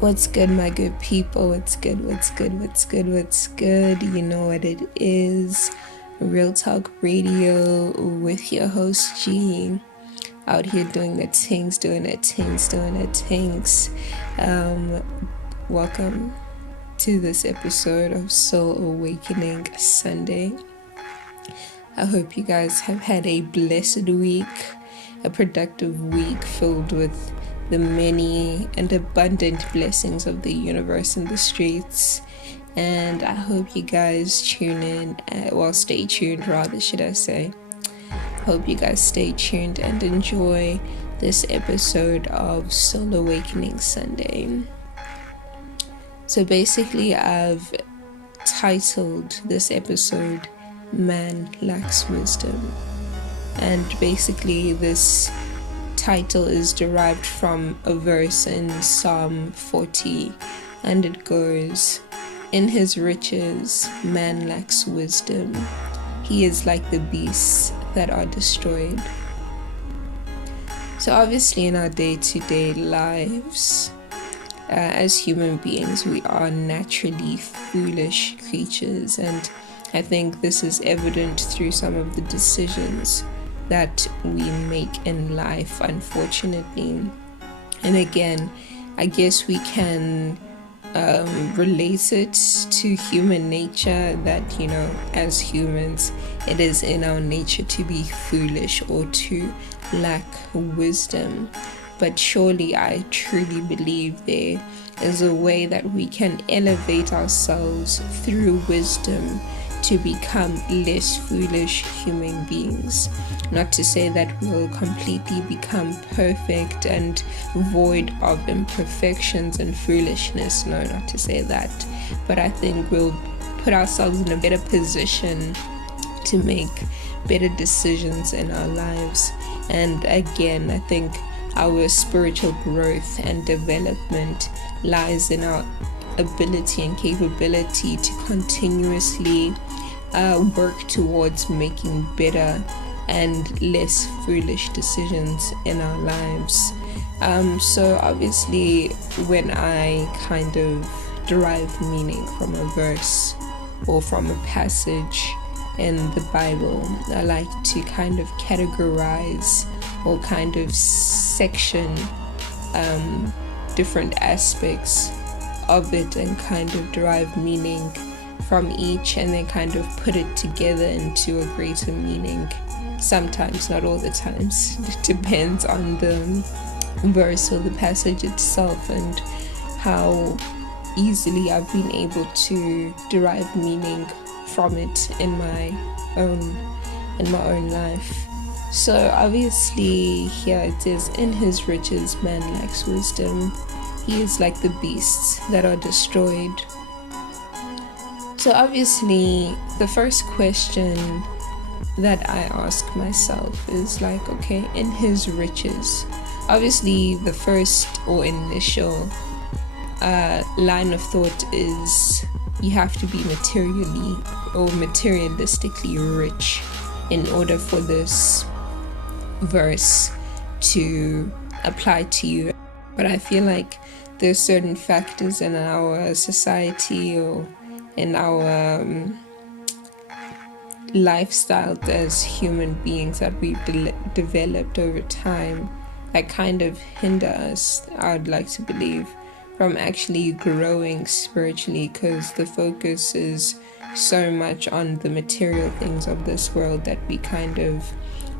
What's good, my good people? What's good? What's good? What's good? What's good? You know what it is. Real Talk Radio with your host G. Out here doing the things, doing the things, doing the things. Welcome to this episode of Soul Awakening Sunday. I hope you guys have had a blessed week, a productive week filled with the many and abundant blessings of the universe and the streets. And I hope you guys tune in, stay tuned rather, should I say. Hope you guys stay tuned and enjoy this episode of Soul Awakening Sunday. So basically, I've titled this episode Man Lacks Wisdom. And basically, this title is derived from a verse in Psalm 40, and it goes, "In his riches, man lacks wisdom. He is like the beasts that are destroyed." So obviously in our day-to-day lives, as human beings, we are naturally foolish creatures, and I think this is evident through some of the decisions that we make in life, unfortunately. And again, I guess we can relate it to human nature that, as humans, it is in our nature to be foolish or to lack wisdom. But surely I truly believe there is a way that we can elevate ourselves through wisdom to become less foolish human beings. Not to say that we'll completely become perfect and void of imperfections and foolishness. No, not to say that. But I think we'll put ourselves in a better position to make better decisions in our lives. And again, I think our spiritual growth and development lies in our ability and capability to continuously work towards making better and less foolish decisions in our lives. So obviously when I kind of derive meaning from a verse or from a passage in the Bible, I like to kind of categorize or kind of section different aspects of it and kind of derive meaning from each, and then kind of put it together into a greater meaning. Sometimes, not all the times. It depends on the verse or the passage itself and how easily I've been able to derive meaning from it in my own life. So obviously here it is, "In his riches man lacks wisdom. He is like the beasts that are destroyed." So obviously the first question that I ask myself is like, okay, in his riches. Obviously the first or initial line of thought is you have to be materially or materialistically rich in order for this verse to apply to you. But I feel like there's certain factors in our society or in our lifestyle as human beings that we've developed over time that kind of hinder us, I would like to believe, from actually growing spiritually, because the focus is so much on the material things of this world that we kind of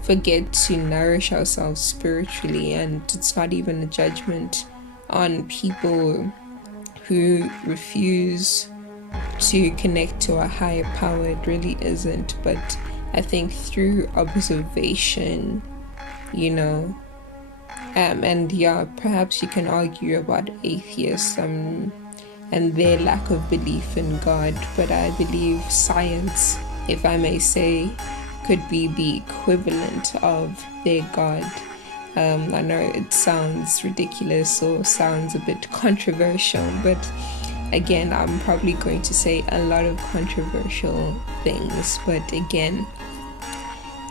forget to nourish ourselves spiritually. And it's not even a judgment on people who refuse to connect to a higher power. It really isn't. But I think through observation, and perhaps you can argue about atheists and their lack of belief in God, but I believe science, if I may say, could be the equivalent of their God. I know it sounds ridiculous or sounds a bit controversial, but again, I'm probably going to say a lot of controversial things. But again,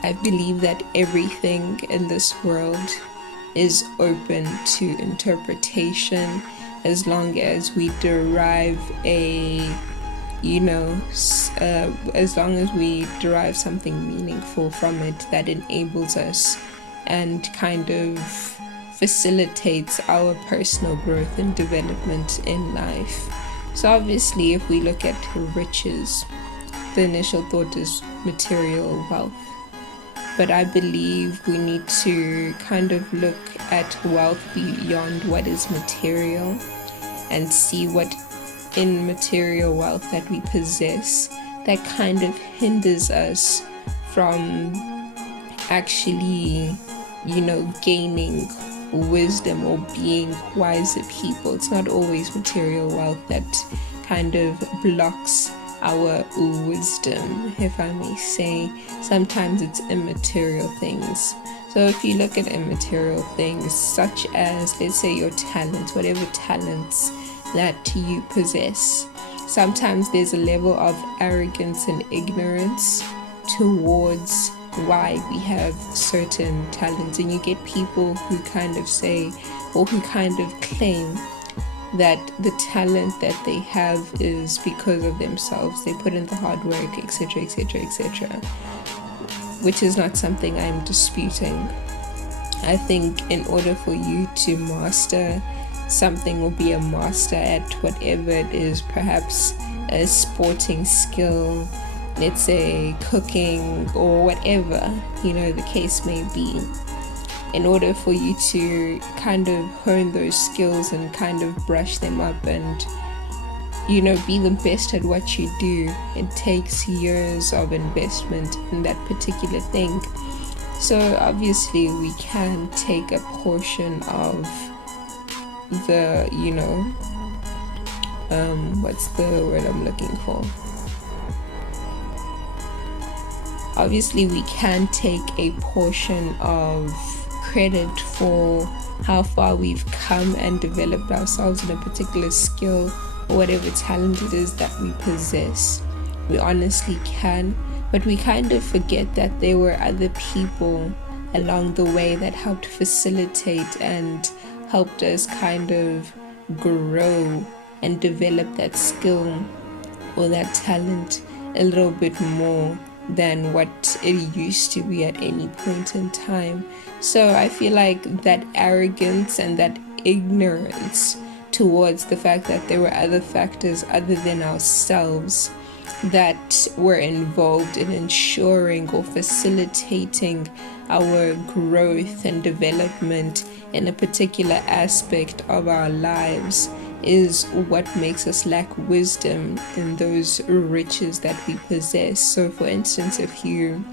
I believe that everything in this world is open to interpretation as long as we derive as long as we derive something meaningful from it that enables us and kind of facilitates our personal growth and development in life. So obviously, if we look at riches, the initial thought is material wealth. But I believe we need to kind of look at wealth beyond what is material and see what immaterial wealth that we possess that kind of hinders us from actually, gaining wisdom or being wiser people. It's not always material wealth that kind of blocks our wisdom, if I may say. Sometimes it's immaterial things. So if you look at immaterial things such as, let's say, your talents, whatever talents that you possess, sometimes there's a level of arrogance and ignorance towards why we have certain talents, and you get people who kind of say, or who kind of claim, that the talent that they have is because of themselves. They put in the hard work, etc., etc., etc., which is not something I'm disputing. I think in order for you to master something or be a master at whatever it is, perhaps a sporting skill, let's say cooking or whatever, the case may be, in order for you to kind of hone those skills and kind of brush them up and, be the best at what you do, it takes years of investment in that particular thing. So obviously we can take a portion of the, what's the word I'm looking for? Obviously we can take a portion of credit for how far we've come and developed ourselves in a particular skill or whatever talent it is that we possess. We honestly can, but we kind of forget that there were other people along the way that helped facilitate and helped us kind of grow and develop that skill or that talent a little bit more than what it used to be at any point in time. So I feel like that arrogance and that ignorance towards the fact that there were other factors other than ourselves that were involved in ensuring or facilitating our growth and development in a particular aspect of our lives is what makes us lack wisdom in those riches that we possess. So for instance, if you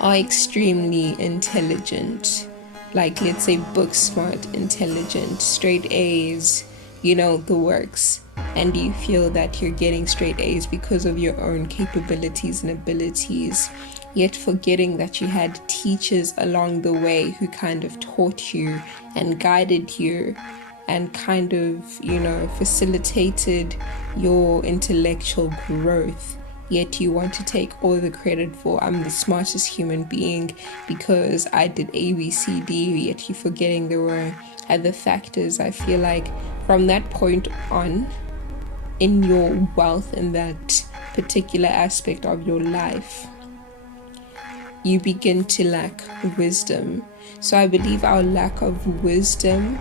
are extremely intelligent, like let's say book smart, intelligent, straight A's, the works, and you feel that you're getting straight A's because of your own capabilities and abilities, yet forgetting that you had teachers along the way who kind of taught you and guided you and kind of, facilitated your intellectual growth, yet you want to take all the credit for, I'm the smartest human being because I did A, B, C, D, yet you're forgetting there were other factors. I feel like from that point on, in your wealth, in that particular aspect of your life, you begin to lack wisdom. So I believe our lack of wisdom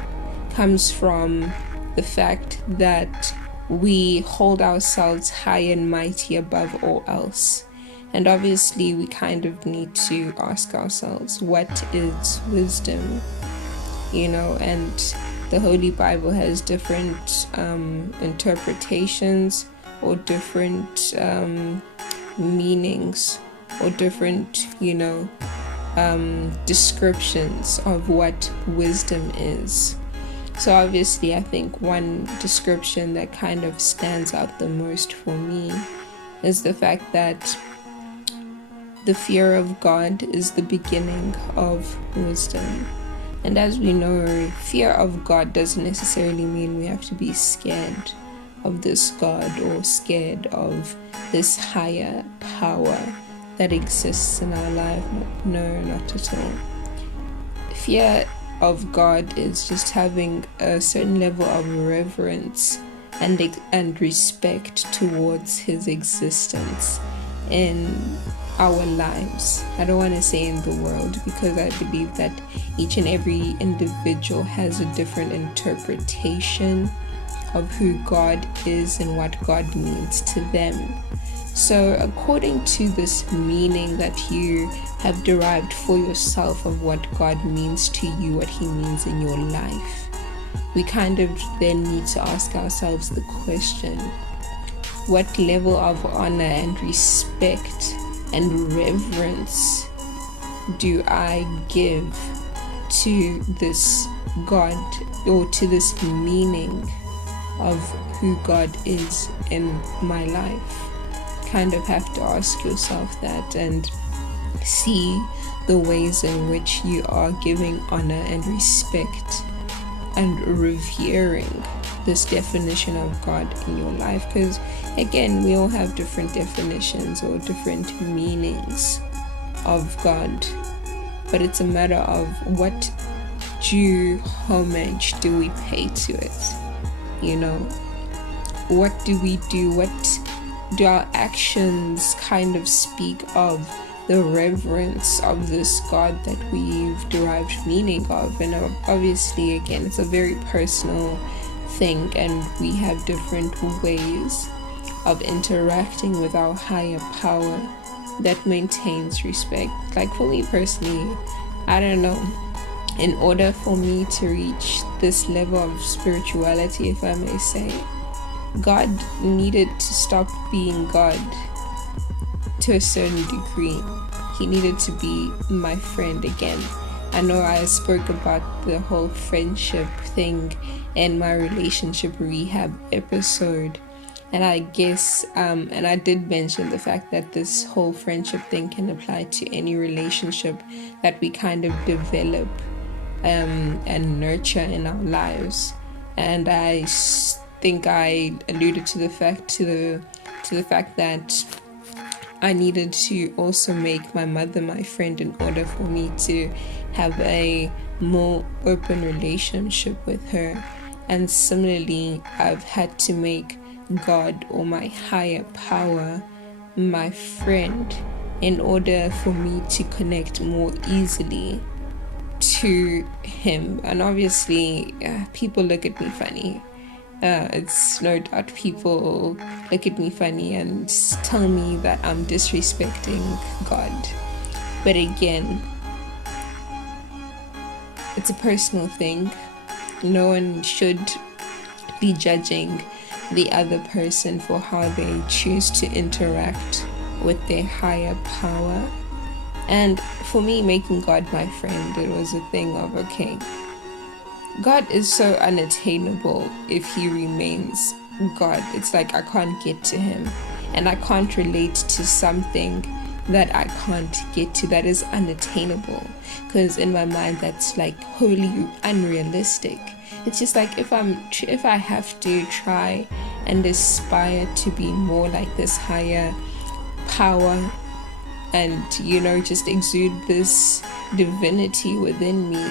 comes from the fact that we hold ourselves high and mighty above all else. And obviously we kind of need to ask ourselves, what is wisdom? And the Holy Bible has different interpretations or different meanings or different, descriptions of what wisdom is. So obviously I think one description that kind of stands out the most for me is the fact that the fear of God is the beginning of wisdom. And as we know, fear of God doesn't necessarily mean we have to be scared of this God or scared of this higher power that exists in our life. No, not at all. Fear of God is just having a certain level of reverence and respect towards his existence in our lives. I don't want to say in the world, because I believe that each and every individual has a different interpretation of who God is and what God means to them. So according to this meaning that you have derived for yourself of what God means to you, what he means in your life, we kind of then need to ask ourselves the question, what level of honor and respect and reverence do I give to this God, or to this meaning of who God is in my life? Kind of have to ask yourself that and see the ways in which you are giving honor and respect and revering this definition of God in your life. Because again, we all have different definitions or different meanings of God, but it's a matter of what due homage do we pay to it. What do we do? What do our actions kind of speak of the reverence of this God that we've derived meaning of? And obviously, again, it's a very personal thing, and we have different ways of interacting with our higher power that maintains respect. Like for me personally, I don't know, in order for me to reach this level of spirituality, if I may say, God needed to stop being God to a certain degree. He needed to be my friend again. I know I spoke about the whole friendship thing in my relationship rehab episode, and I guess and I did mention the fact that this whole friendship thing can apply to any relationship that we kind of develop and nurture in our lives. And I think I alluded to the fact that I needed to also make my mother my friend in order for me to have a more open relationship with her. And similarly, I've had to make God, or my higher power, my friend in order for me to connect more easily to him. And obviously, people look at me funny. It's no doubt people look at me funny and tell me that I'm disrespecting God. But again, it's a personal thing. No one should be judging the other person for how they choose to interact with their higher power. And for me, making God my friend, it was a thing of, okay, God is so unattainable if he remains God. It's like I can't get to him, and I can't relate to something that I can't get to, that is unattainable, because in my mind that's like wholly unrealistic. It's just like if I have to try and aspire to be more like this higher power and just exude this divinity within me,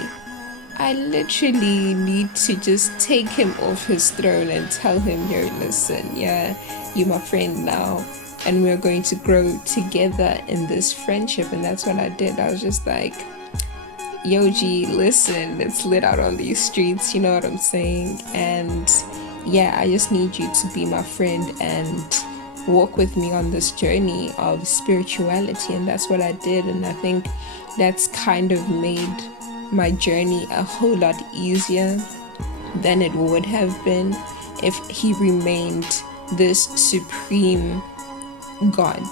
I literally need to just take him off his throne and tell him, yo, listen, yeah, you're my friend now, and we're going to grow together in this friendship. And that's what I did. I was just like, yo, G, listen, it's lit out on these streets, you know what I'm saying? And yeah, I just need you to be my friend and walk with me on this journey of spirituality. And that's what I did. And I think that's kind of made my journey a whole lot easier than it would have been if he remained this supreme God,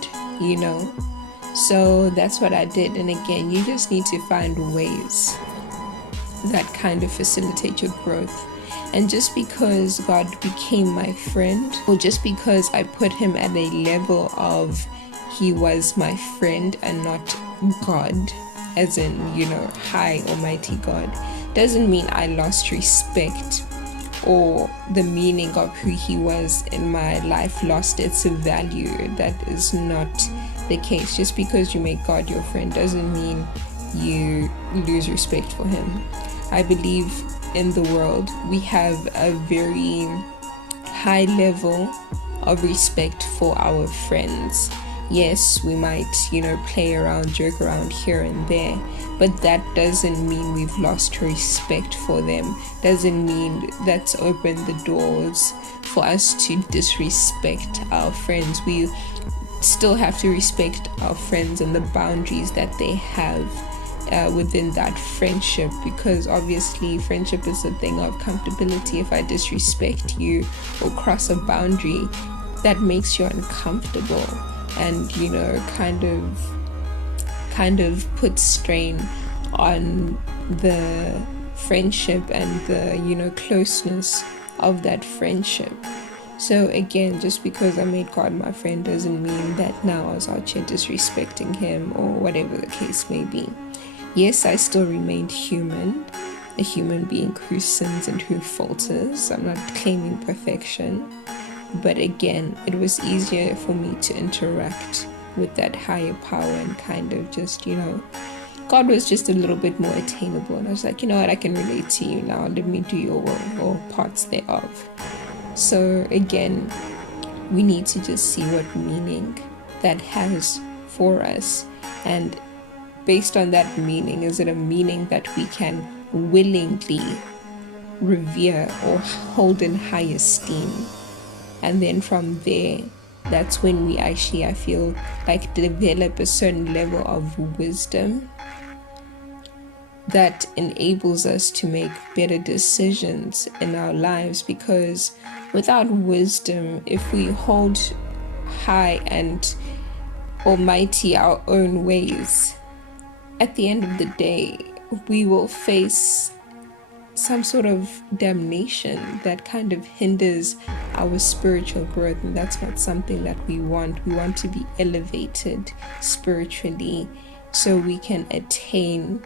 So that's what I did. And again, you just need to find ways that kind of facilitate your growth. And just because God became my friend, or just because I put him at a level of he was my friend and not God, as in, high almighty God, doesn't mean I lost respect or the meaning of who he was in my life lost its value. That is not the case. Just because you make God your friend doesn't mean you lose respect for him. I believe in the world, we have a very high level of respect for our friends. Yes, we might, play around, joke around here and there, but that doesn't mean we've lost respect for them. Doesn't mean that's opened the doors for us to disrespect our friends. We still have to respect our friends and the boundaries that they have within that friendship, because obviously friendship is a thing of comfortability. If I disrespect you or cross a boundary, that makes you uncomfortable, and kind of puts strain on the friendship and the closeness of that friendship. So again, just because I made God my friend doesn't mean that now I was out here disrespecting him or whatever the case may be. Yes, I still remained human, a human being who sins and who falters. I'm not claiming perfection. But again, it was easier for me to interact with that higher power and kind of just, God was just a little bit more attainable. And I was like, you know what, I can relate to you now. Let me do your will, or parts thereof. So again, we need to just see what meaning that has for us. And based on that meaning, is it a meaning that we can willingly revere or hold in high esteem? And then from there, that's when we actually, I feel like, develop a certain level of wisdom that enables us to make better decisions in our lives. Because without wisdom, if we hold high and almighty our own ways, at the end of the day, we will face some sort of damnation that kind of hinders our spiritual growth, and that's not something that we want. We want to be elevated spiritually so we can attain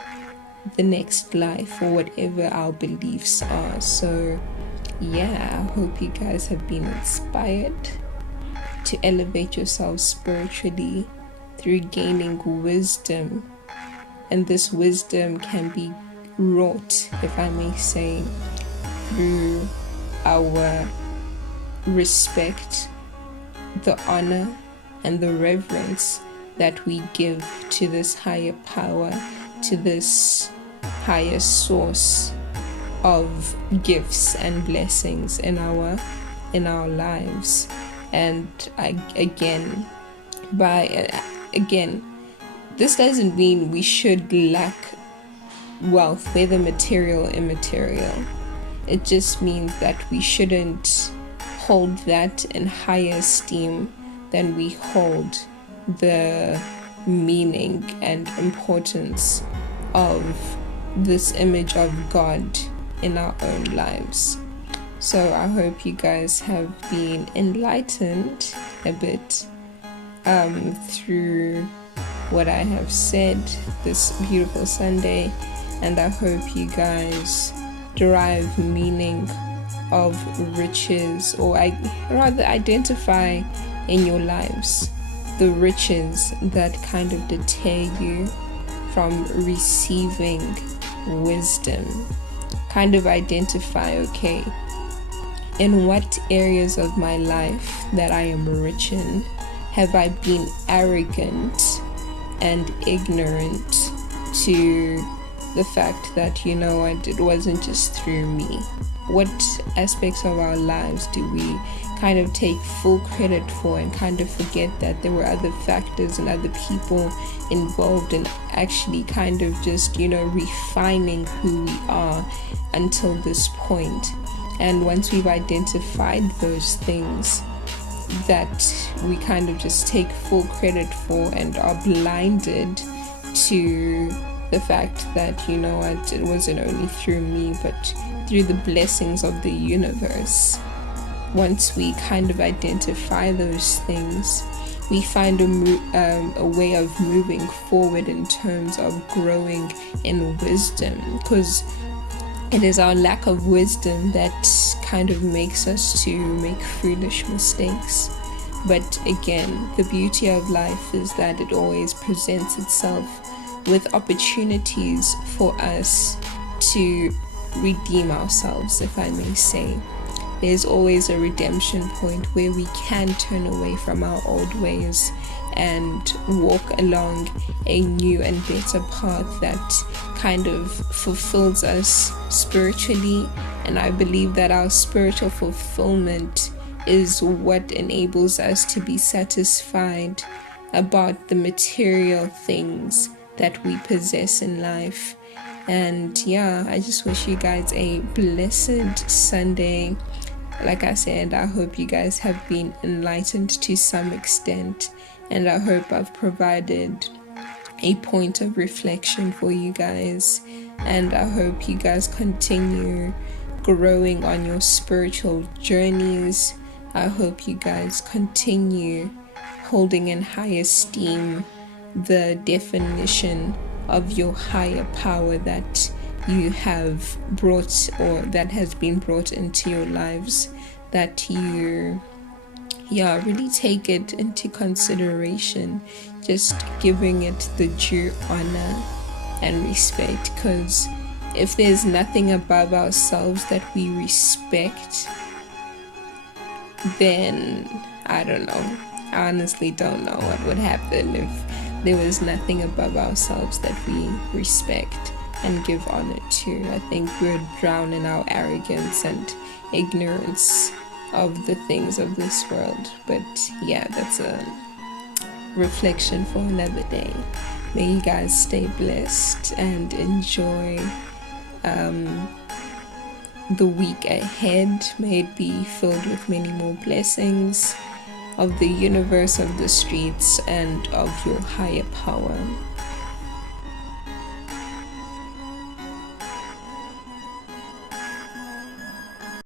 the next life or whatever our beliefs are. So yeah, I hope you guys have been inspired to elevate yourselves spiritually through gaining wisdom, and this wisdom can be wrought, if I may say, through our respect, the honor, and the reverence that we give to this higher power, to this higher source of gifts and blessings in our lives. And again, this doesn't mean we should lack wealth, whether material or immaterial. It just means that we shouldn't hold that in higher esteem than we hold the meaning and importance of this image of God in our own lives. So I hope you guys have been enlightened a bit through what I have said this beautiful Sunday. And I hope you guys derive meaning of riches, or rather identify in your lives the riches that kind of deter you from receiving wisdom. Kind of identify, okay, in what areas of my life that I am rich in have I been arrogant and ignorant to the fact that, it wasn't just through me. What aspects of our lives do we kind of take full credit for and kind of forget that there were other factors and other people involved in actually kind of just, refining who we are until this point. And once we've identified those things that we kind of just take full credit for and are blinded to the fact that, it wasn't only through me, but through the blessings of the universe. Once we kind of identify those things, we find a way of moving forward in terms of growing in wisdom, because it is our lack of wisdom that kind of makes us to make foolish mistakes. But again, the beauty of life is that it always presents itself with opportunities for us to redeem ourselves, if I may say. There's always a redemption point where we can turn away from our old ways and walk along a new and better path that kind of fulfills us spiritually. And I believe that our spiritual fulfillment is what enables us to be satisfied about the material things that we possess in life. And yeah, I just wish you guys a blessed Sunday. Like I said, I hope you guys have been enlightened to some extent, and I hope I've provided a point of reflection for you guys. And I hope you guys continue growing on your spiritual journeys. I hope you guys continue holding in high esteem the definition of your higher power that you have brought, or that has been brought into your lives, that you really take it into consideration, just giving it the due honor and respect. Because if there's nothing above ourselves that we respect, then I don't know. I honestly don't know what would happen if there was nothing above ourselves that we respect and give honor to. I think we're drowned in our arrogance and ignorance of the things of this world. But yeah, that's a reflection for another day. May you guys stay blessed and enjoy the week ahead. May it be filled with many more blessings of the universe, of the streets, and of your higher power.